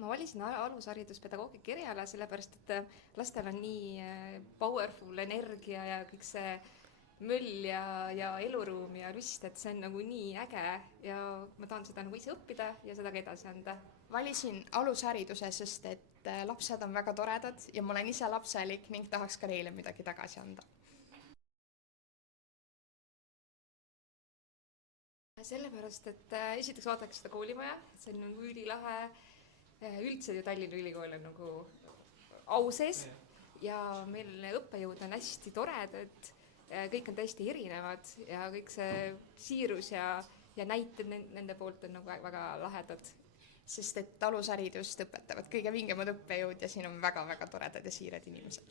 Ma valisin alushariduspedagoogika eriala sellepärast, et lastel on nii powerful energia ja kõik see möll ja eluruum ja lust, et see on nagu nii äge ja ma tahan seda nagu ise õppida ja seda ka edasi anda. Valisin alushariduse, sest et lapsed on väga toredad ja ma olen ise lapselik ning tahaks ka neile midagi tagasi anda. Sellepärast, et esiteks vaadake seda koolimaja, see on nagu ülilahe. Üldse ju Tallinna Ülikool on nagu au sees ja meil õppejõud on hästi toredad, kõik on täiesti erinevad ja kõik see siirus ja näited nende poolt on nagu väga lahedad. Sest et alusharidust õpetavad kõige vingemad õppejõud ja siin on väga-väga toredad ja siirad inimesed.